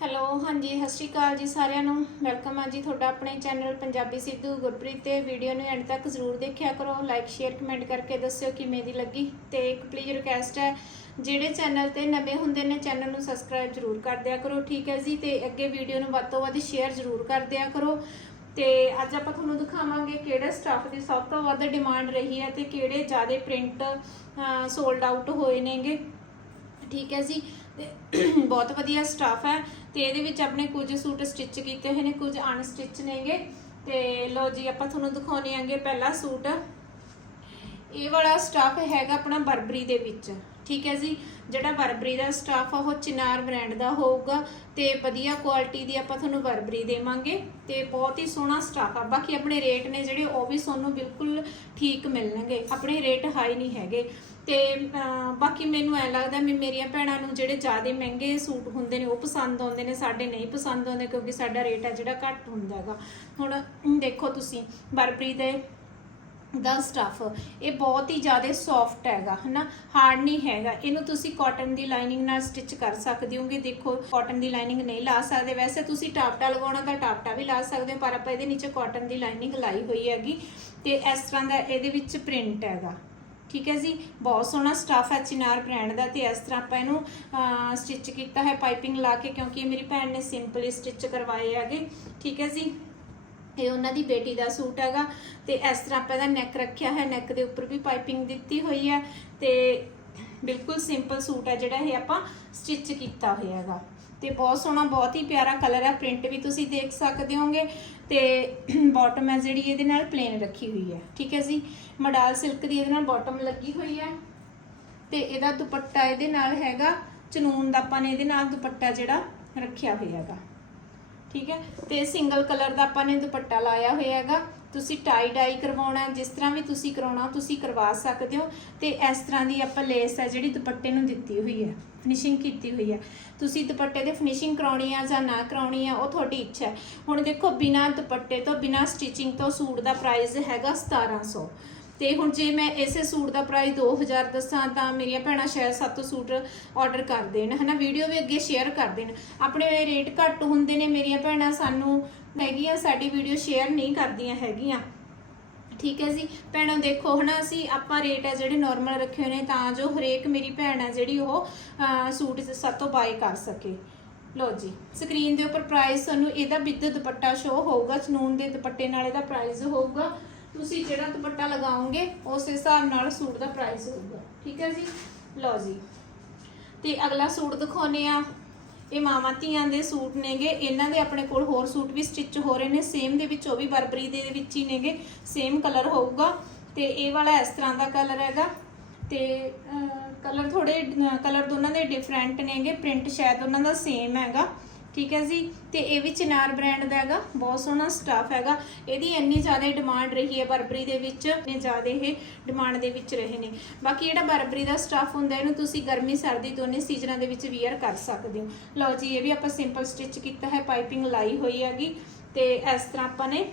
Hello, ਹਾਂਜੀ, ਸਤਿ ਸ਼੍ਰੀ ਅਕਾਲ ਜੀ ਸਾਰਿਆਂ ਨੂੰ। ਵੈਲਕਮ ਆ ਜੀ ਤੁਹਾਡਾ ਆਪਣੇ ਚੈਨਲ ਪੰਜਾਬੀ ਸਿੱਧੂ ਗੁਰਪ੍ਰੀਤ ਤੇ। ਵੀਡੀਓ ਨੂੰ ਐਂਡ ਤੱਕ ਜ਼ਰੂਰ ਦੇਖਿਆ ਕਰੋ। ਲਾਈਕ ਸ਼ੇਅਰ ਕਮੈਂਟ ਕਰਕੇ ਦੱਸਿਓ ਕਿਵੇਂ ਦੀ ਲੱਗੀ। ਤੇ ਇੱਕ ਪਲੀਜ਼ ਰਿਕਵੈਸਟ ਹੈ, ਜਿਹੜੇ ਚੈਨਲ ਤੇ ਨਵੇਂ ਹੁੰਦੇ ਨੇ, ਚੈਨਲ ਨੂੰ ਸਬਸਕ੍ਰਾਈਬ ਜ਼ਰੂਰ ਕਰ ਦਿਆ ਕਰੋ, ਠੀਕ ਹੈ ਜੀ? ਤੇ ਅੱਗੇ ਵੀਡੀਓ ਨੂੰ ਵੱਧ ਤੋਂ ਵੱਧ ਸ਼ੇਅਰ ਜ਼ਰੂਰ ਕਰ ਦਿਆ ਕਰੋ। ਤੇ ਅੱਜ ਆਪਾਂ ਤੁਹਾਨੂੰ ਦਿਖਾਵਾਂਗੇ ਕਿਹੜੇ ਸਟਾਫ ਦੀ ਸਭ ਤੋਂ ਵੱਧ ਡਿਮਾਂਡ ਰਹੀ ਹੈ ਤੇ ਕਿਹੜੇ ਜ਼ਿਆਦਾ ਪ੍ਰਿੰਟ ਸੋਲਡ ਆਊਟ ਹੋਏ ਨੇਗੇ। ਠੀਕ ਹੈ ਜੀ? ਤੇ ਬਹੁਤ ਵਧੀਆ ਸਟਾਫ ਹੈ ਤੇ ਇਹਦੇ ਵਿੱਚ ਆਪਣੇ ਕੁਝ ਸੂਟ ਸਟਿਚ ਕੀਤੇ ਹੋਏ ਨੇ, ਕੁਝ ਅਨਸਟਿਚ ਨੇਗੇ। ਤੇ ਲੋ ਜੀ, ਆਪਾਂ ਤੁਹਾਨੂੰ ਦਿਖਾਉਣੇ ਆਂਗੇ ਪਹਿਲਾ ਸੂਟ। ਇਹ ਵਾਲਾ ਸਟਾਫ ਹੈਗਾ ਆਪਣਾ ਬਰਬਰੀ ਦੇ ਵਿੱਚ। ਠੀਕ ਹੈ ਜੀ। ਜਿਹੜਾ ਬਰਬਰੀ ਦਾ ਸਟਾਫ ਆ, ਉਹ ਚਿਨਾਰ ਬ੍ਰਾਂਡ ਦਾ ਹੋਊਗਾ ਤੇ ਵਧੀਆ ਕੁਆਲਿਟੀ ਦੀ ਆਪਾਂ ਤੁਹਾਨੂੰ ਬਰਬਰੀ ਦੇਵਾਂਗੇ ਤੇ ਬਹੁਤ ਹੀ ਸੋਹਣਾ ਸਟਾਫ ਆ। ਬਾਕੀ ਆਪਣੇ ਰੇਟ ਨੇ ਜਿਹੜੇ, ਉਹ ਵੀ ਤੁਹਾਨੂੰ ਬਿਲਕੁਲ ਠੀਕ ਮਿਲਣਗੇ। ਆਪਣੇ ਰੇਟ ਹਾਈ ਨਹੀਂ ਹੈਗੇ। ਤੇ ਬਾਕੀ ਮੈਨੂੰ ਐ ਲੱਗਦਾ ਵੀ ਮੇਰੀਆਂ ਭੈਣਾਂ ਨੂੰ ਜਿਹੜੇ ਜ਼ਿਆਦਾ ਮਹਿੰਗੇ ਸੂਟ ਹੁੰਦੇ ਨੇ, ਉਹ ਪਸੰਦ ਆਉਂਦੇ ਨੇ, ਸਾਡੇ ਨਹੀਂ ਪਸੰਦ ਆਉਂਦੇ ਕਿਉਂਕਿ ਸਾਡਾ ਰੇਟ ਆ ਜਿਹੜਾ ਘੱਟ ਹੁੰਦਾ ਹੈਗਾ। ਹੁਣ ਦੇਖੋ ਤੁਸੀਂ, ਬਰਬਰੀ ਦੇ ਦਾ ਸਟਫ ਇਹ ਬਹੁਤ ਹੀ ਜ਼ਿਆਦਾ ਸੌਫਟ ਹੈਗਾ, ਹਨਾ? ਹਾਰਡ ਨਹੀਂ ਹੈਗਾ। ਇਹਨੂੰ ਤੁਸੀਂ ਕਾਟਨ ਦੀ ਲਾਈਨਿੰਗ ਨਾਲ ਸਟਿਚ ਕਰ ਸਕਦੇ ਹੋਗੇ। ਦੇਖੋ ਕਾਟਨ ਦੀ ਲਾਈਨਿੰਗ ਨਹੀਂ ਲਾ ਸਕਦੇ। ਵੈਸੇ ਤੁਸੀਂ ਟਾਪਟਾ ਲਗਾਉਣਾ ਤਾਂ ਟਾਪਟਾ ਵੀ ਲਾ ਸਕਦੇ ਹੋ, ਪਰ ਆਪਾਂ ਇਹਦੇ ਨੀਚੇ ਕਾਟਨ ਦੀ ਲਾਈਨਿੰਗ ਲਾਈ ਹੋਈ ਹੈਗੀ। ਤੇ ਇਸ ਤਰ੍ਹਾਂ ਦਾ ਇਹਦੇ ਵਿੱਚ ਪ੍ਰਿੰਟ ਹੈਗਾ। ਠੀਕ ਹੈ ਜੀ? ਬਹੁਤ ਸੋਹਣਾ ਸਟਾਫ ਹੈ ਚਿਨਾਰ ਬ੍ਰਾਂਡ ਦਾ ਤੇ ਇਸ ਤਰ੍ਹਾਂ ਆਪਾਂ ਇਹਨੂੰ ਸਟਿਚ ਕੀਤਾ ਹੈ ਪਾਈਪਿੰਗ ਲਾ ਕੇ, ਕਿਉਂਕਿ ਇਹ ਮੇਰੀ ਭੈਣ ਨੇ ਸਿੰਪਲੀ ਸਟਿਚ ਕਰਵਾਏ ਹੈਗੇ। ਠੀਕ ਹੈ ਜੀ? ਇਹ ਉਹਨਾਂ ਦੀ ਬੇਟੀ ਦਾ ਸੂਟ ਹੈਗਾ ਤੇ ਇਸ ਤਰ੍ਹਾਂ ਆਪਾਂ ਇਹਦਾ ਨੈਕ ਰੱਖਿਆ ਹੈ ਨੈਕ ਦੇ ਉੱਪਰ ਵੀ ਪਾਈਪਿੰਗ ਦਿੱਤੀ ਹੋਈ ਹੈ ਤੇ ਬਿਲਕੁਲ ਸਿੰਪਲ ਸੂਟ ਹੈ ਜਿਹੜਾ ਇਹ ਆਪਾਂ ਸਟਿਚ ਕੀਤਾ ਹੋਇਆ ਹੈਗਾ। ਤੇ ਬਹੁਤ ਸੋਹਣਾ, ਬਹੁਤ ਹੀ ਪਿਆਰਾ ਕਲਰ ਹੈ ਪ੍ਰਿੰਟ ਵੀ ਤੁਸੀਂ ਦੇਖ ਸਕਦੇ ਹੋਗੇ ਤੇ ਬਾਟਮ ਹੈ ਜਿਹੜੀ ਇਹਦੇ ਨਾਲ ਪਲੇਨ ਰੱਖੀ ਹੋਈ ਹੈ, ਠੀਕ ਹੈ ਜੀ? ਮਡਾਲ ਸਿਲਕ ਦੀ ਇਹਦੇ ਨਾਲ ਬਾਟਮ ਲੱਗੀ ਹੋਈ ਹੈ ਤੇ ਇਹਦਾ ਦੁਪੱਟਾ ਇਹਦੇ ਨਾਲ ਹੈਗਾ, ਚਨੂਨ ਦਾ ਆਪਾਂ ਨੇ ਇਹਦੇ ਨਾਲ ਦੁਪੱਟਾ ਜਿਹੜਾ ਰੱਖਿਆ ਹੋਇਆ ਹੈਗਾ। ਠੀਕ ਹੈ? ਤੇ ਸਿੰਗਲ ਕਲਰ ਦਾ ਆਪਾਂ ਨੇ ਦੁਪੱਟਾ ਲਾਇਆ ਹੋਇਆ ਹੈਗਾ। ਤੁਸੀਂ ਟਾਈ ਡਾਈ ਕਰਵਾਉਣਾ ਜਿਸ ਤਰ੍ਹਾਂ ਵੀ ਤੁਸੀਂ ਕਰਾਉਣਾ, ਤੁਸੀਂ ਕਰਵਾ ਸਕਦੇ ਹੋ। ਤੇ ਇਸ ਤਰ੍ਹਾਂ ਦੀ ਆਪਾਂ ਲੇਸ ਹੈ ਜਿਹੜੀ ਦੁਪੱਟੇ ਨੂੰ ਦਿੱਤੀ ਹੋਈ ਹੈ। ਫਿਨਿਸ਼ਿੰਗ ਕੀਤੀ ਹੋਈ ਹੈ। ਤੁਸੀਂ ਦੁਪੱਟੇ ਦੇ ਫਿਨਿਸ਼ਿੰਗ ਕਰਾਉਣੀ ਆ ਜਾਂ ਨਾ ਕਰਾਉਣੀ ਆ, ਉਹ ਤੁਹਾਡੀ ਇੱਛਾ ਹੈ। ਹੁਣ ਦੇਖੋ, ਬਿਨਾ ਦੁਪੱਟੇ ਤੋਂ, ਬਿਨਾ ਸਟਿਚਿੰਗ ਤੋਂ ਸੂਟ ਦਾ ਪ੍ਰਾਈਸ ਹੈਗਾ 1700 ਤੇ ਹੁਣ ਜੇ ਮੈਂ ਇਸੇ ਸੂਟ ਦਾ ਪ੍ਰਾਈਸ 2000 ਦੱਸਾਂ ਤਾਂ ਮੇਰੀਆਂ ਭੈਣਾਂ ਸ਼ਾਇਦ ਸੱਤ ਸੂਟ ਆਰਡਰ ਕਰ ਦੇਣ। ਹਨਾ ਵੀਡੀਓ ਵੀ ਅੱਗੇ ਸ਼ੇਅਰ ਕਰ ਦੇਣ। ਆਪਣੇ ਰੇਟ ਘੱਟ ਹੁੰਦੇ ਨੇ ਮੇਰੀਆਂ ਭੈਣਾਂ ਸਾਨੂੰ ਹੈਗੀਆਂ ਸਾਡੀ ਵੀਡੀਓ ਸ਼ੇਅਰ ਨਹੀਂ ਕਰਦੀਆਂ ਹੈਗੀਆਂ। ਠੀਕ ਹੈ ਜੀ? ਭੈਣੋ ਦੇਖੋ ਹਨਾ ਅਸੀਂ ਆਪਾਂ ਰੇਟ ਹੈ ਜਿਹੜੇ ਨਾਰਮਲ ਰੱਖੇ ਹੋਏ ਨੇ ਤਾਂ ਜੋ ਹਰੇਕ ਮੇਰੀ ਭੈਣ ਹੈ ਜਿਹੜੀ ਉਹ ਅਹ, ਸੂਟ ਸਾਤੋਂ ਬਾਏ ਕਰ ਸਕੇ। ਲਓ ਜੀ ਸਕਰੀਨ ਦੇ ਉੱਪਰ ਪ੍ਰਾਈਸ ਤੁਹਾਨੂੰ ਇਹਦਾ ਵਿਦ ਦੁਪੱਟਾ ਸ਼ੋ ਹੋਊਗਾ ਚਨੂਨ ਦੇ ਦੁਪੱਟੇ ਨਾਲ ਇਹਦਾ ਪ੍ਰਾਈਸ ਹੋਊਗਾ। ਤੁਸੀਂ ਜਿਹੜਾ ਦੁਪੱਟਾ ਲਗਾਓਗੇ, ਉਸ ਹਿਸਾਬ ਨਾਲ ਸੂਟ ਦਾ ਪ੍ਰਾਈਸ ਹੋਊਗਾ। ਠੀਕ ਹੈ ਜੀ? ਲਓ ਜੀ। ਤੇ ਅਗਲਾ ਸੂਟ ਦਿਖਾਉਨੇ ਆ ਇਹ ਮਾਵਾਂ ਧੀਆਂ ਦੇ ਸੂਟ ਨੇਗੇ। ਇਹਨਾਂ ਦੇ ਆਪਣੇ ਕੋਲ ਹੋਰ ਸੂਟ ਵੀ ਸਟਿਚ ਹੋ ਰਹੇ ਨੇ। ਸੇਮ ਦੇ ਵਿੱਚ ਉਹ ਵੀ ਬਰਬਰੀ ਦੇ ਵਿੱਚ ਹੀ ਨੇਗੇ। ਸੇਮ ਕਲਰ ਹੋਊਗਾ। ਤੇ ਇਹ ਵਾਲਾ ਇਸ ਤਰ੍ਹਾਂ ਦਾ ਕਲਰ ਹੈਗਾ। ਤੇ ਕਲਰ ਥੋੜੇ ਕਲਰ ਦੋਨਾਂ ਦੇ ਡਿਫਰੈਂਟ ਨੇਗੇ। ਪ੍ਰਿੰਟ ਸ਼ਾਇਦ ਉਹਨਾਂ ਦਾ ਸੇਮ ਹੈਗਾ। ਠੀਕ ਹੈ ਜੀ? ਤੇ ਇਹ ਵੀ ਚਨਾਰ ਬ੍ਰਾਂਡ ਦਾ ਹੈਗਾ, ਬਹੁਤ ਸੋਹਣਾ ਸਟਾਫ ਹੈਗਾ। ਇਹਦੀ ਇੰਨੀ ਜ਼ਿਆਦਾ ਡਿਮਾਂਡ ਰਹੀ ਹੈ ਬਰਬਰੀ ਦੇ ਵਿੱਚ, ਇੰਨੇ ਜ਼ਿਆਦਾ ਇਹ ਡਿਮਾਂਡ ਦੇ ਵਿੱਚ ਰਹੇ ਨੇ। ਬਾਕੀ ਜਿਹੜਾ ਬਰਬਰੀ ਦਾ ਸਟਾਫ ਹੁੰਦਾ, ਇਹਨੂੰ ਤੁਸੀਂ ਗਰਮੀ, ਸਰਦੀ ਦੋਨੇ ਸੀਜ਼ਨਾਂ ਦੇ ਵਿੱਚ ਵੀਅਰ ਕਰ ਸਕਦੇ ਹੋ। ਲਓ ਜੀ, ਇਹ ਵੀ ਆਪਾਂ ਸਿੰਪਲ ਸਟਿਚ ਕੀਤਾ ਹੈ ਪਾਈਪਿੰਗ ਲਾਈ ਹੋਈ ਹੈਗੀ। ਤੇ ਇਸ ਤਰ੍ਹਾਂ ਆਪਾਂ ਨੇ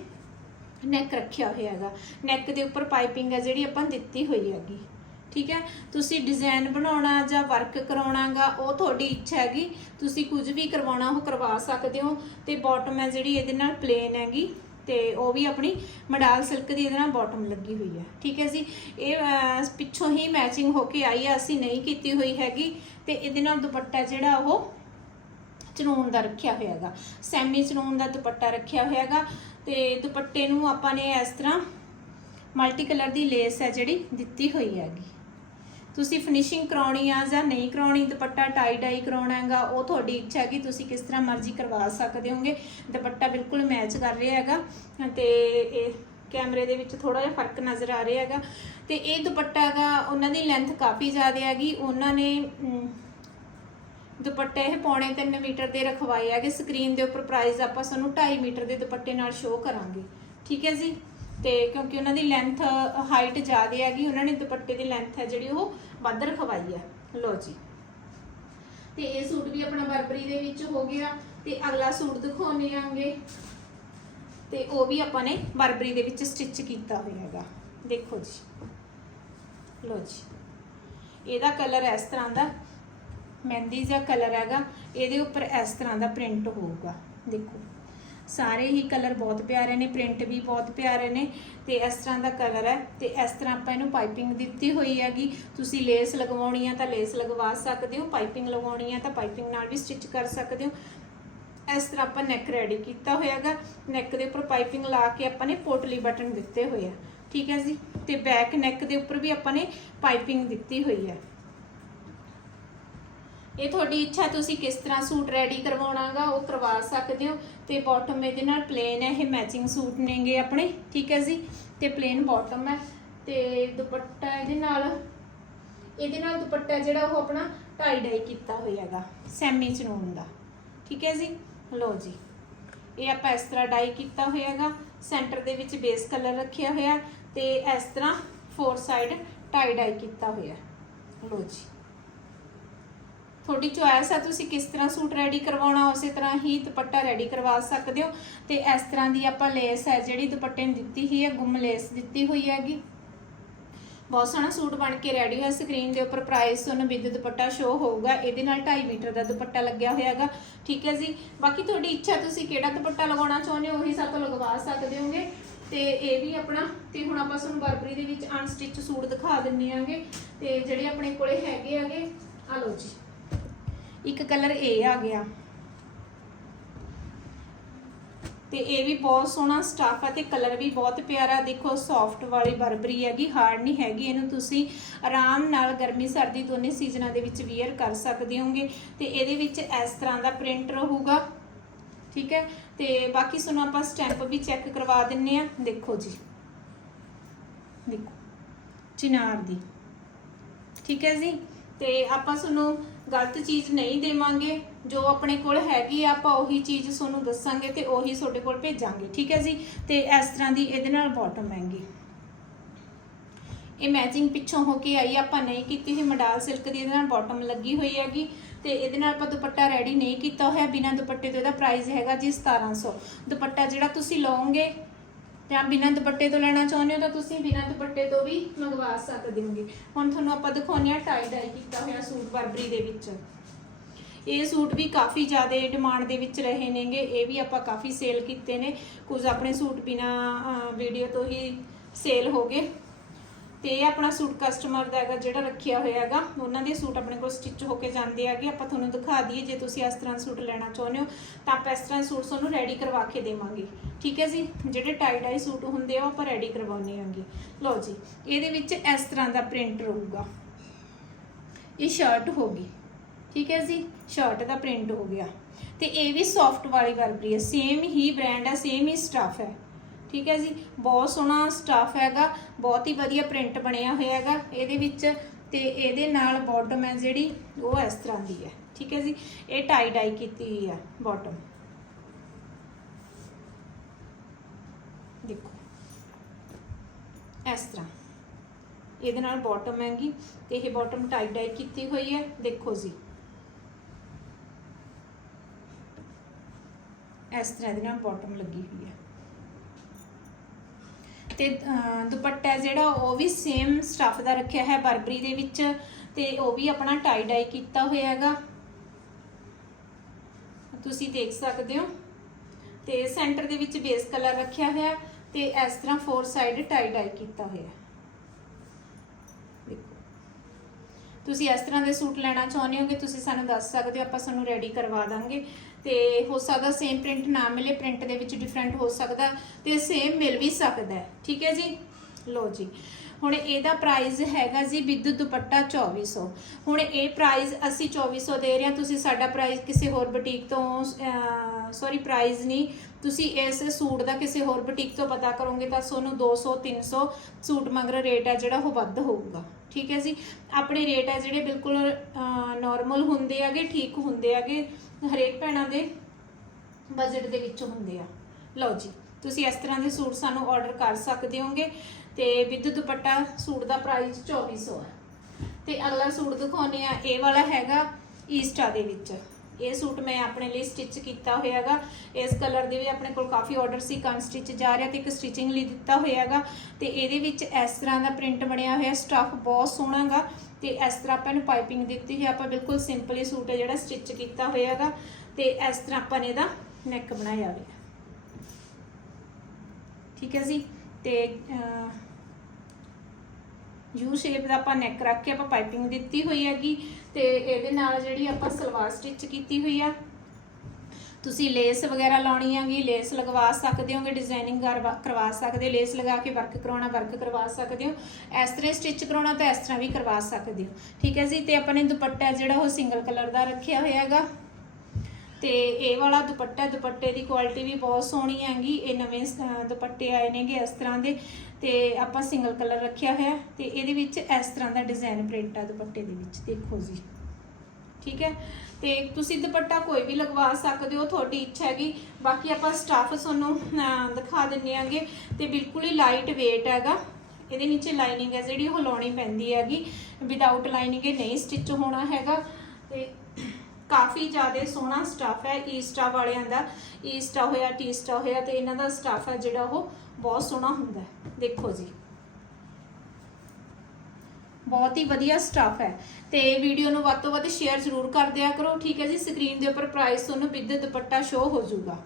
ਨੈਕ ਰੱਖਿਆ ਹੋਇਆ ਹੈਗਾ। ਨੈਕ ਦੇ ਉੱਪਰ ਪਾਈਪਿੰਗ ਹੈ ਜਿਹੜੀ ਆਪਾਂ ਦਿੱਤੀ ਹੋਈ ਹੈਗੀ। ਠੀਕ ਹੈ? ਤੁਸੀਂ ਡਿਜ਼ਾਈਨ ਬਣਾਉਣਾ ਜਾਂ ਵਰਕ ਕਰਾਉਣਾਗਾ, ਉਹ ਤੁਹਾਡੀ ਇੱਛਾ ਹੈਗੀ। ਤੁਸੀਂ ਕੁਝ ਵੀ ਕਰਵਾਉਣਾ, ਉਹ ਕਰਵਾ ਸਕਦੇ ਹੋ। ਤੇ ਬਾਟਮ ਹੈ ਜਿਹੜੀ ਇਹਦੇ ਨਾਲ ਪਲੇਨ ਹੈਗੀ। ਤੇ ਉਹ ਵੀ ਆਪਣੀ ਮਡਾਲ ਸਿਲਕ ਦੀ ਇਹਦੇ ਨਾਲ ਬਾਟਮ ਲੱਗੀ ਹੋਈ ਹੈ। ਠੀਕ ਹੈ ਜੀ? ਇਹ ਪਿੱਛੋਂ ਹੀ ਮੈਚਿੰਗ ਹੋ ਕੇ ਆਈ ਹੈ ਅਸੀਂ ਨਹੀਂ ਕੀਤੀ ਹੋਈ ਹੈਗੀ। ਤੇ ਇਹਦੇ ਨਾਲ ਦੁਪੱਟਾ ਜਿਹੜਾ ਉਹ ਚਨੂਨ ਦਾ ਰੱਖਿਆ ਹੋਇਆ ਹੈਗਾ ਸੈਮੀ ਚਨੂਨ ਦਾ ਦੁਪੱਟਾ ਰੱਖਿਆ ਹੋਇਆ ਹੈਗਾ ਤੇ ਦੁਪੱਟੇ ਨੂੰ ਆਪਾਂ ਨੇ ਇਸ ਤਰ੍ਹਾਂ ਮਲਟੀ ਕਲਰ ਦੀ ਲੇਸ ਹੈ ਜਿਹੜੀ ਦਿੱਤੀ ਹੋਈ ਹੈਗੀ। ਤੁਸੀਂ ਫਿਨਿਸ਼ਿੰਗ ਕਰਾਉਣੀ ਆ ਜਾਂ ਨਹੀਂ ਕਰਾਉਣੀ, ਦੁਪੱਟਾ ਟਾਈ ਡਾਈ ਕਰਾਉਣਾ ਹੈਗਾ, ਉਹ ਤੁਹਾਡੀ ਇੱਛਾ ਹੈਗੀ, ਤੁਸੀਂ ਕਿਸ ਤਰ੍ਹਾਂ ਮਰਜ਼ੀ ਕਰਵਾ ਸਕਦੇ ਹੋਗੇ ਦੁਪੱਟਾ ਬਿਲਕੁਲ ਮੈਚ ਕਰ ਰਿਹਾ ਹੈਗਾ, ਤੇ ਇਹ ਕੈਮਰੇ ਦੇ ਵਿੱਚ ਥੋੜਾ ਜਿਹਾ ਫ਼ਰਕ ਨਜ਼ਰ ਆ ਰਿਹਾ ਹੈਗਾ। ਤੇ ਇਹ ਦੁਪੱਟਾ ਹੈਗਾ ਉਹਨਾਂ ਦੀ ਲੈਂਥ ਕਾਫੀ ਜ਼ਿਆਦਾ ਹੈਗੀ, ਉਹਨਾਂ ਨੇ ਦੁਪੱਟੇ ਇਹ ਪੌਣੇ 3 ਮੀਟਰ ਦੇ ਰਖਵਾਏ ਹੈਗੇ ਸਕਰੀਨ ਦੇ ਉੱਪਰ ਪ੍ਰਾਈਸ ਆਪਾਂ ਸਾਨੂੰ 2.5 ਮੀਟਰ ਦੇ ਦੁਪੱਟੇ ਨਾਲ ਸ਼ੋਅ ਕਰਾਂਗੇ। ਠੀਕ ਹੈ ਜੀ? ਤੇ ਕਿਉਂਕਿ ਉਹਨਾਂ ਦੀ ਲੈਂਥ ਹਾਈਟ ਜ਼ਿਆਦਾ ਹੈਗੀ ਉਹਨਾਂ ਨੇ ਦੁਪੱਟੇ ਦੀ ਲੈਂਥ ਹੈ ਜਿਹੜੀ ਉਹ ਵੱਧ ਰਖਵਾਈ ਹੈ। ਲਓ ਜੀ। ਤੇ ਇਹ ਸੂਟ ਵੀ ਆਪਣਾ ਬਰਬਰੀ ਦੇ ਵਿੱਚ ਹੋ ਗਿਆ ਤੇ ਅਗਲਾ ਸੂਟ ਦਿਖਾਉਣੇ ਆਂਗੇ। ਤੇ ਉਹ ਵੀ ਆਪਾਂ ਨੇ ਬਰਬਰੀ ਦੇ ਵਿੱਚ ਸਟਿਚ ਕੀਤਾ ਹੋਇਆ ਹੈਗਾ। ਦੇਖੋ ਜੀ। ਲਓ ਜੀ। ਇਹਦਾ ਕਲਰ ਇਸ ਤਰ੍ਹਾਂ ਦਾ ਮਹਿੰਦੀ ਜਿਹਾ ਕਲਰ ਹੈਗਾ ਇਹਦੇ ਉੱਪਰ ਇਸ ਤਰ੍ਹਾਂ ਦਾ ਪ੍ਰਿੰਟ ਹੋਊਗਾ। ਦੇਖੋ। ਸਾਰੇ ਹੀ ਕਲਰ ਬਹੁਤ ਪਿਆਰੇ ਨੇ ਪ੍ਰਿੰਟ ਵੀ ਬਹੁਤ ਪਿਆਰੇ ਨੇ ਤੇ ਇਸ ਤਰ੍ਹਾਂ ਦਾ ਕਲਰ ਹੈ ਤੇ ਇਸ ਤਰ੍ਹਾਂ ਆਪਾਂ ਇਹਨੂੰ ਪਾਈਪਿੰਗ ਦਿੱਤੀ ਹੋਈ ਹੈਗੀ। ਤੁਸੀਂ ਲੇਸ ਲਗਵਾਉਣੀ ਆ ਤਾਂ ਲੇਸ ਲਗਵਾ ਸਕਦੇ ਹੋ ਪਾਈਪਿੰਗ ਲਗਾਉਣੀ ਆ ਤਾਂ ਪਾਈਪਿੰਗ ਨਾਲ ਵੀ ਸਟਿਚ ਕਰ ਸਕਦੇ ਹੋ। ਇਸ ਤਰ੍ਹਾਂ ਆਪਾਂ ਨੈਕ ਰੈਡੀ ਕੀਤਾ ਹੋਇਆਗਾ ਨੈਕ ਦੇ ਉੱਪਰ ਪਾਈਪਿੰਗ ਲਾ ਕੇ ਆਪਾਂ ਨੇ ਪੋਟਲੀ ਬਟਨ ਦਿੱਤੇ ਹੋਏ ਆ। ਠੀਕ ਹੈ ਜੀ? ਤੇ ਬੈਕ ਨੈਕ ਦੇ ਉੱਪਰ ਵੀ ਆਪਾਂ ਨੇ ਪਾਈਪਿੰਗ ਦਿੱਤੀ ਹੋਈ ਹੈ। ਇਹ ਤੁਹਾਡੀ ਇੱਛਾ ਤੁਸੀਂ ਕਿਸ ਤਰ੍ਹਾਂ ਸੂਟ ਰੈਡੀ ਕਰਵਾਉਣਾਗਾ, ਉਹ ਕਰਵਾ ਸਕਦੇ ਹੋ। ਤੇ ਬਾਟਮ ਇਹਦੇ ਨਾਲ ਪਲੇਨ ਹੈ, ਇਹ ਮੈਚਿੰਗ ਸੂਟ ਨੇਗੇ ਆਪਣੇ, ਠੀਕ ਹੈ ਜੀ? ਤੇ ਪਲੇਨ ਬਾਟਮ ਹੈ। ਤੇ ਦੁਪੱਟਾ ਇਹਦੇ ਨਾਲ ਇਹਦੇ ਨਾਲ ਦੁਪੱਟਾ ਜਿਹੜਾ ਉਹ ਆਪਣਾ ਟਾਈ ਡਾਈ ਕੀਤਾ ਹੋਇਆ ਹੈਗਾ ਸੈਮੀ ਚਨੂਨ ਦਾ, ਠੀਕ ਹੈ ਜੀ? ਲਓ ਜੀ, ਇਹ ਆਪਾਂ ਇਸ ਤਰ੍ਹਾਂ ਡਾਈ ਕੀਤਾ ਹੋਇਆ ਹੈਗਾ ਸੈਂਟਰ ਦੇ ਵਿੱਚ ਬੇਸ ਕਲਰ ਰੱਖਿਆ ਹੋਇਆ, ਤੇ ਇਸ ਤਰ੍ਹਾਂ ਫੋਰ ਸਾਈਡ ਟਾਈ ਡਾਈ ਕੀਤਾ ਹੋਇਆ। ਲਓ ਜੀ। ਤੁਹਾਡੀ ਚੁਆਇਸ ਆ, ਤੁਸੀਂ ਕਿਸ ਤਰ੍ਹਾਂ ਸੂਟ ਰੈਡੀ ਕਰਵਾਉਣਾ, ਉਸੇ ਤਰ੍ਹਾਂ ਹੀ ਦੁਪੱਟਾ ਰੈਡੀ ਕਰਵਾ ਸਕਦੇ ਹੋ। ਤੇ ਇਸ ਤਰ੍ਹਾਂ ਦੀ ਆਪਾਂ ਲੇਸ ਹੈ, ਜਿਹੜੀ ਦੁਪੱਟੇ ਨੂੰ ਦਿੱਤੀ ਹੀ ਹੈ, ਗੁੰਮ ਲੇਸ ਦਿੱਤੀ ਹੋਈ ਹੈਗੀ। ਬਹੁਤ ਸੋਹਣਾ ਸੂਟ ਬਣ ਕੇ ਰੈਡੀ ਹੋਇਆ ਸਕਰੀਨ ਦੇ ਉੱਪਰ ਪ੍ਰਾਈਸ ਤੁਹਾਨੂੰ ਵਿਦ ਦੁਪੱਟਾ ਸ਼ੋ ਹੋਊਗਾ, ਇਹਦੇ ਨਾਲ 2.5 ਮੀਟਰ ਦਾ ਦੁਪੱਟਾ ਲੱਗਿਆ ਹੋਇਆਗਾ ਠੀਕ ਹੈ ਜੀ? ਬਾਕੀ ਤੁਹਾਡੀ ਇੱਛਾ, ਤੁਸੀਂ ਕਿਹੜਾ ਦੁਪੱਟਾ ਲਗਾਉਣਾ ਚਾਹੁੰਦੇ ਹੋ, ਉਹੀ ਸਾਤੋਂ ਲਗਵਾ ਸਕਦੇ ਹੋਗੇ। ਤੇ ਇਹ ਵੀ ਆਪਣਾ, ਤੇ ਹੁਣ ਆਪਾਂ ਤੁਹਾਨੂੰ ਬਰਬਰੀ ਦੇ ਵਿੱਚ ਅਨਸਟਿਚ ਸੂਟ ਦਿਖਾ ਦਿੰਨੇ ਆਂਗੇ। ਤੇ ਜਿਹੜੇ ਆਪਣੇ ਕੋਲੇ ਹੈਗੇ ਆਗੇ ਆ ਲਓ ਜੀ। ਇੱਕ ਕਲਰ ਇਹ ਆ ਗਿਆ। ਤੇ ਇਹ ਵੀ ਬਹੁਤ ਸੋਹਣਾ ਸਟਾਫ ਆ ਤੇ ਕਲਰ ਵੀ ਬਹੁਤ ਪਿਆਰਾ। ਦੇਖੋ ਸੌਫਟ ਵਾਲੀ ਬਰਬਰੀ ਹੈਗੀ ਹਾਰਡ ਨਹੀਂ ਹੈਗੀ। ਇਹਨੂੰ ਤੁਸੀਂ ਆਰਾਮ ਨਾਲ ਗਰਮੀ, ਸਰਦੀ ਦੋਨੇ ਸੀਜ਼ਨਾਂ ਦੇ ਵਿੱਚ ਵੀਅਰ ਕਰ ਸਕਦੇ ਹੋਗੇ। ਤੇ ਇਹਦੇ ਵਿੱਚ ਇਸ ਤਰ੍ਹਾਂ ਦਾ ਪ੍ਰਿੰਟ ਰਹੂਗਾ। ਠੀਕ ਹੈ? ਤੇ ਬਾਕੀ ਤੁਹਾਨੂੰ ਆਪਾਂ ਸਟੈਂਪ ਵੀ ਚੈੱਕ ਕਰਵਾ ਦਿੰਨੇ ਆ। ਦੇਖੋ ਜੀ। ਦੇਖੋ। ਚਿਨਾਰ ਦੀ। ਠੀਕ ਹੈ ਜੀ? ਤੇ ਆਪਾਂ ਤੁਹਾਨੂੰ ਗਲਤ ਚੀਜ਼ ਨਹੀਂ ਦੇਵਾਂਗੇ, ਜੋ ਆਪਣੇ ਕੋਲ ਹੈਗੀ ਆ, ਆਪਾਂ ਉਹੀ ਚੀਜ਼ ਤੁਹਾਨੂੰ ਦੱਸਾਂਗੇ ਤੇ ਉਹੀ ਤੁਹਾਡੇ ਕੋਲ ਭੇਜਾਂਗੇ, ਠੀਕ ਹੈ ਜੀ? ਤੇ ਇਸ ਤਰ੍ਹਾਂ ਦੀ ਇਹਦੇ ਨਾਲ ਬਾਟਮ ਹੈਗੀ ਇਹ ਮੈਚਿੰਗ ਪਿੱਛੋਂ ਹੋ ਕੇ ਆਈ, ਆਪਾਂ ਨਹੀਂ ਕੀਤੀ ਸੀ, ਮਡਾਲ ਸਿਲਕ ਦੀ ਇਹਦੇ ਨਾਲ ਬਾਟਮ ਲੱਗੀ ਹੋਈ ਹੈਗੀ, ਤੇ ਇਹਦੇ ਨਾਲ ਆਪਾਂ ਦੁਪੱਟਾ ਰੈਡੀ ਨਹੀਂ ਕੀਤਾ ਹੋਇਆ, ਬਿਨਾਂ ਦੁਪੱਟੇ ਤੋਂ ਇਹਦਾ ਪ੍ਰਾਈਸ ਹੈਗਾ ਜੀ 1700 ਦੁਪੱਟਾ ਜਿਹੜਾ ਤੁਸੀਂ ਲਓਗੇ ਜਾਂ ਬਿਨਾਂ ਦੁਪੱਟੇ ਤੋਂ ਲੈਣਾ ਚਾਹੁੰਦੇ ਹੋ ਤਾਂ ਤੁਸੀਂ ਬਿਨਾਂ ਦੁਪੱਟੇ ਤੋਂ ਵੀ ਮੰਗਵਾ ਸਕਦੇ ਹੋਗੇ। ਹੁਣ ਤੁਹਾਨੂੰ ਆਪਾਂ ਦਿਖਾਉਂਦੇ ਆ ਟਾਈ ਡਾਈ ਕੀਤਾ ਹੋਇਆ ਸੂਟ ਬਰਬਰੀ ਦੇ ਵਿੱਚ। ਇਹ ਸੂਟ ਵੀ ਕਾਫੀ ਜ਼ਿਆਦਾ ਡਿਮਾਂਡ ਦੇ ਵਿੱਚ ਰਹੇ ਨੇਗੇ। ਇਹ ਵੀ ਆਪਾਂ ਕਾਫੀ ਸੇਲ ਕੀਤੇ ਨੇ। ਕੁਝ ਆਪਣੇ ਸੂਟ ਬਿਨਾਂ ਵੀਡੀਓ ਤੋਂ ਹੀ ਸੇਲ ਹੋ ਗਏ। ਤੇ ਇਹ ਆਪਣਾ ਸੂਟ ਕਸਟਮਰ ਦਾ ਹੈਗਾ ਜਿਹੜਾ ਰੱਖਿਆ ਹੋਇਆ ਹੈਗਾ, ਉਹਨਾਂ ਦੇ ਸੂਟ ਆਪਣੇ ਕੋਲ ਸਟਿਚ ਹੋ ਕੇ ਜਾਂਦੇ ਹੈਗੇ। ਆਪਾਂ ਤੁਹਾਨੂੰ ਦਿਖਾ ਦਈਏ ਜੇ ਤੁਸੀਂ ਇਸ ਤਰ੍ਹਾਂ ਦਾ ਸੂਟ ਲੈਣਾ ਚਾਹੁੰਦੇ ਹੋ, ਤਾਂ ਆਪਾਂ ਇਸ ਤਰ੍ਹਾਂ ਦੇ ਸੂਟ ਤੁਹਾਨੂੰ ਰੈਡੀ ਕਰਵਾ ਕੇ ਦੇਵਾਂਗੇ। ਠੀਕ ਹੈ ਜੀ? ਜਿਹੜੇ ਟਾਈ ਡਾਈ ਸੂਟ ਹੁੰਦੇ ਆ, ਉਹ ਆਪਾਂ ਰੈਡੀ ਕਰਵਾਉਣੇ ਆਂਗੇ ਲਓ ਜੀ, ਇਹਦੇ ਵਿੱਚ ਇਸ ਤਰ੍ਹਾਂ ਦਾ ਪ੍ਰਿੰਟ ਰਹੂਗਾ। ਇਹ ਸ਼ਰਟ ਹੋਗੀ ਠੀਕ ਹੈ ਜੀ? ਸ਼ਰਟ ਦਾ ਪ੍ਰਿੰਟ ਹੋ ਗਿਆ। ਤੇ ਇਹ ਵੀ ਸੌਫਟ ਵਾਲੀ ਬਰਬਰੀ ਹੈ। ਸੇਮ ਹੀ ਬ੍ਰਾਂਡ ਹੈ ਸੇਮ ਹੀ ਸਟਫ ਹੈ। ਠੀਕ ਹੈ ਜੀ। ਬਹੁਤ ਸੋਹਣਾ ਸਟਾਫ ਹੈਗਾ, ਬਹੁਤ ਹੀ ਵਧੀਆ ਪ੍ਰਿੰਟ ਬਣਿਆ ਹੋਇਆ ਹੈਗਾ ਇਹਦੇ ਵਿੱਚ ਤੇ ਇਹਦੇ ਨਾਲ ਬਾਟਮ ਹੈ ਜਿਹੜੀ, ਉਹ ਇਸ ਤਰ੍ਹਾਂ ਦੀ ਹੈ। ਠੀਕ ਹੈ ਜੀ। ਇਹ ਟਾਈ ਡਾਈ ਕੀਤੀ ਹੋਈ ਹੈ ਬਾਟਮ ਦੇਖੋ। ਇਸ ਤਰ੍ਹਾਂ। ਇਹਦੇ ਨਾਲ ਬਾਟਮ ਹੈਗੀ, ਤੇ ਇਹ ਬਾਟਮ ਟਾਈ ਡਾਈ ਕੀਤੀ ਹੋਈ ਹੈ। ਦੇਖੋ ਜੀ। ਇਸ ਤਰ੍ਹਾਂ ਇਹਦੇ ਨਾਲ ਬਾਟਮ ਲੱਗੀ ਹੋਈ ਹੈ। ਤੇ ਦੁਪੱਟਾ ਜਿਹੜਾ, ਉਹ ਵੀ ਸੇਮ ਸਟਫ ਦਾ ਰੱਖਿਆ ਹੈ ਬਰਬਰੀ ਦੇ ਵਿੱਚ ਤੇ ਉਹ ਵੀ ਆਪਣਾ ਟਾਈ ਡਾਈ ਕੀਤਾ ਹੋਇਆ ਹੈਗਾ। ਤੁਸੀਂ ਦੇਖ ਸਕਦੇ ਹੋ। ਤੇ ਸੈਂਟਰ ਦੇ ਵਿੱਚ ਬੇਸ ਕਲਰ ਰੱਖਿਆ ਹੋਇਆ ਤੇ ਇਸ ਤਰ੍ਹਾਂ ਫੋਰ ਸਾਈਡ ਟਾਈ ਡਾਈ ਕੀਤਾ ਹੋਇਆ ਦੇਖੋ। ਤੁਸੀਂ ਇਸ ਤਰ੍ਹਾਂ ਦੇ ਸੂਟ ਲੈਣਾ ਚਾਹੁੰਦੇ ਹੋ ਕਿ ਤੁਸੀਂ ਸਾਨੂੰ ਦੱਸ ਸਕਦੇ ਹੋ, ਆਪਾਂ ਤੁਹਾਨੂੰ ਰੈਡੀ ਕਰਵਾ ਦਾਂਗੇ। ਤੇ ਹੋ ਸਕਦਾ ਸੇਮ ਪ੍ਰਿੰਟ ਨਾ ਮਿਲੇ ਪ੍ਰਿੰਟ ਦੇ ਵਿੱਚ ਡਿਫਰੈਂਟ ਹੋ ਸਕਦਾ ਤੇ ਸੇਮ ਮਿਲ ਵੀ ਸਕਦਾ ਹੈ। ਠੀਕ ਹੈ ਜੀ? ਲੋ ਜੀ। ਹੁਣ ਇਹਦਾ ਪ੍ਰਾਈਸ ਹੈਗਾ ਜੀ ਵਿਦ ਦੁਪੱਟਾ 2400 ਹੁਣ ਇਹ ਪ੍ਰਾਈਸ ਅਸੀਂ 2400 ਦੇ ਰਹੇ ਹਾਂ, ਤੁਸੀਂ ਸਾਡਾ ਪ੍ਰਾਈਸ ਕਿਸੇ ਹੋਰ ਬੁਟੀਕ ਤੋਂ ਸੌਰੀ ਪ੍ਰਾਈਸ ਨਹੀਂ, ਤੁਸੀਂ ਇਸ ਸੂਟ ਦਾ ਕਿਸੇ ਹੋਰ ਬੁਟੀਕ ਤੋਂ ਪਤਾ ਕਰੋਗੇ ਤਾਂ ਤੁਹਾਨੂੰ 200 300 ਸੂਟ ਮਗਰ ਰੇਟ ਹੈ ਜਿਹੜਾ ਉਹ ਵੱਧ ਹੋਊਗਾ। ਠੀਕ ਹੈ ਜੀ? ਆਪਣੇ ਰੇਟ ਹੈ ਜਿਹੜੇ ਬਿਲਕੁਲ ਨਾਰਮਲ ਹੁੰਦੇ ਆਗੇ ਠੀਕ ਹੁੰਦੇ ਆਗੇ ਹਰੇਕ ਭੈਣਾਂ ਦੇ ਬਜਟ ਦੇ ਵਿੱਚ ਹੁੰਦੇ ਆ। ਲਓ ਜੀ, ਤੁਸੀਂ ਇਸ ਤਰ੍ਹਾਂ ਦੇ ਸੂਟ ਸਾਨੂੰ ਆਰਡਰ ਕਰ ਸਕਦੇ ਹੋਗੇ ਤੇ ਵਿਦ ਦੁਪੱਟਾ ਸੂਟ ਦਾ ਪ੍ਰਾਈਸ 2400 ਹੈ। ਤੇ ਅਗਲਾ ਸੂਟ ਦਿਖਾਉਨੇ ਆ ਇਹ ਵਾਲਾ ਹੈਗਾ ਈਸਟਾ ਦੇ ਵਿੱਚ। ਇਹ ਸੂਟ ਮੈਂ ਆਪਣੇ ਲਈ ਸਟਿਚ ਕੀਤਾ ਹੋਇਆਗਾ। ਇਸ ਕਲਰ ਦੇ ਵੀ ਆਪਣੇ ਕੋਲ ਕਾਫੀ ਆਰਡਰ ਸੀ ਕਨ ਸਟਿਚ ਜਾ ਰਿਹਾ ਤੇ ਇੱਕ ਸਟਿਚਿੰਗ ਲਈ ਦਿੱਤਾ ਹੋਇਆਗਾ। ਤੇ ਇਹਦੇ ਵਿੱਚ ਇਸ ਤਰ੍ਹਾਂ ਦਾ ਪ੍ਰਿੰਟ ਬਣਿਆ ਹੋਇਆ ਸਟਫ ਬਹੁਤ ਸੋਹਣਾਗਾ। ਤੇ ਇਸ ਤਰ੍ਹਾਂ ਆਪਾਂ ਇਹਨੂੰ ਪਾਈਪਿੰਗ ਦਿੱਤੀ ਹੈ ਆਪਾਂ ਬਿਲਕੁਲ ਸਿੰਪਲ ਹੀ ਸੂਟ ਹੈ ਜਿਹੜਾ ਸਟਿਚ ਕੀਤਾ ਹੋਇਆਗਾ। ਤੇ ਇਸ ਤਰ੍ਹਾਂ ਆਪਾਂ ਨੇ ਇਹਦਾ ਨੈਕ ਬਣਾਇਆ ਹੋਇਆ। ਠੀਕ ਹੈ ਜੀ? ਤੇ ਯੂ ਸ਼ੇਪ ਦਾ ਆਪਾਂ ਨੈਕ ਰੱਖ ਕੇ ਆਪਾਂ ਪਾਈਪਿੰਗ ਦਿੱਤੀ ਹੋਈ ਹੈਗੀ ਤੇ ਇਹਦੇ ਨਾਲ ਜਿਹੜੀ ਆਪਾਂ ਸਲਵਾਰ ਸਟਿਚ ਕੀਤੀ ਹੋਈ ਆ, ਤੁਸੀਂ ਲੇਸ ਵਗੈਰਾ ਲਾਉਣੀ ਹੈਗੀ ਲੇਸ ਲਗਵਾ ਸਕਦੇ ਹੋਗੇ ਡਿਜ਼ਾਈਨਿੰਗ ਕਰਵਾ ਸਕਦੇ ਹੋ ਲੇਸ ਲਗਾ ਕੇ ਵਰਕ ਕਰਾਉਣਾ ਵਰਕ ਕਰਵਾ ਸਕਦੇ ਹੋ, ਇਸ ਤਰ੍ਹਾਂ ਸਟਿਚ ਕਰਾਉਣਾ ਤਾਂ ਇਸ ਤਰ੍ਹਾਂ ਵੀ ਕਰਵਾ ਸਕਦੇ ਹੋ। ਠੀਕ ਹੈ ਜੀ, ਤੇ ਆਪਾਂ ਨੇ ਦੁਪੱਟਾ ਜਿਹੜਾ ਉਹ ਸਿੰਗਲ ਕਲਰ ਦਾ ਰੱਖਿਆ ਹੋਇਆ ਹੈਗਾ। ਤੇ ਇਹ ਵਾਲਾ ਦੁਪੱਟਾ ਦੁਪੱਟੇ ਦੀ ਕੁਆਲਿਟੀ ਵੀ ਬਹੁਤ ਸੋਹਣੀ ਹੈਗੀ। ਇਹ ਨਵੇਂ ਅਹ, ਦੁਪੱਟੇ ਆਏ ਨੇਗੇ ਇਸ ਤਰ੍ਹਾਂ ਦੇ ਤੇ ਆਪਾਂ ਸਿੰਗਲ ਕਲਰ ਰੱਖਿਆ ਹੋਇਆ ਤੇ ਇਹਦੇ ਵਿੱਚ ਇਸ ਤਰ੍ਹਾਂ ਦਾ ਡਿਜ਼ਾਈਨ ਪ੍ਰਿੰਟ ਆ ਦੁਪੱਟੇ ਦੇ ਵਿੱਚ ਦੇਖੋ ਜੀ। ਠੀਕ ਹੈ? ਤੇ ਤੁਸੀਂ ਦੁਪੱਟਾ ਕੋਈ ਵੀ ਲਗਵਾ ਸਕਦੇ ਹੋ ਤੁਹਾਡੀ ਇੱਛਾ ਹੈਗੀ। ਬਾਕੀ ਆਪਾਂ ਸਟਾਫ ਤੁਹਾਨੂੰ ਦਿਖਾ ਦਿੰਨੇ ਆਂਗੇ ਤੇ ਬਿਲਕੁਲ ਹੀ ਲਾਈਟ weight ਹੈਗਾ। ਇਹਦੇ ਨੀਚੇ ਲਾਈਨਿੰਗ ਹੈ ਜਿਹੜੀ ਉਹ ਲਾਉਣੀ ਪੈਂਦੀ ਹੈਗੀ। ਵਿਦਆਊਟ ਲਾਈਨਿੰਗ ਇਹ ਨਹੀਂ ਸਟਿਚ ਹੋਣਾ ਹੈਗਾ। ਤੇ ਕਾਫੀ ਜ਼ਿਆਦਾ ਸੋਹਣਾ ਸਟਾਫ ਹੈ e ਈਸਟਾ ਵਾਲਿਆਂ ਦਾ। e ਈਸਟਾ ਹੋਇਆ ਟੀਸਟਾ ਹੋਇਆ ਤੇ ਇਹਨਾਂ ਦਾ ਸਟਾਫ ਹੈ ਜਿਹੜਾ ਉਹ ਬਹੁਤ ਸੋਹਣਾ ਹੁੰਦਾ ਦੇਖੋ ਜੀ। ਬਹੁਤ ਹੀ ਵਧੀਆ ਸਟਾਫ ਹੈ। ਤੇ ਵੀਡੀਓ ਨੂੰ ਵੱਧ ਤੋਂ ਵੱਧ ਸ਼ੇਅਰ ਜ਼ਰੂਰ ਕਰ ਦਿਆ ਕਰੋ, ਠੀਕ ਹੈ ਜੀ? ਸਕਰੀਨ ਦੇ ਉੱਪਰ ਪ੍ਰਾਈਸ ਤੁਹਾਨੂੰ ਵਿਦ ਦੁਪੱਟਾ ਸ਼ੋ ਹੋ ਜਾਊਗਾ।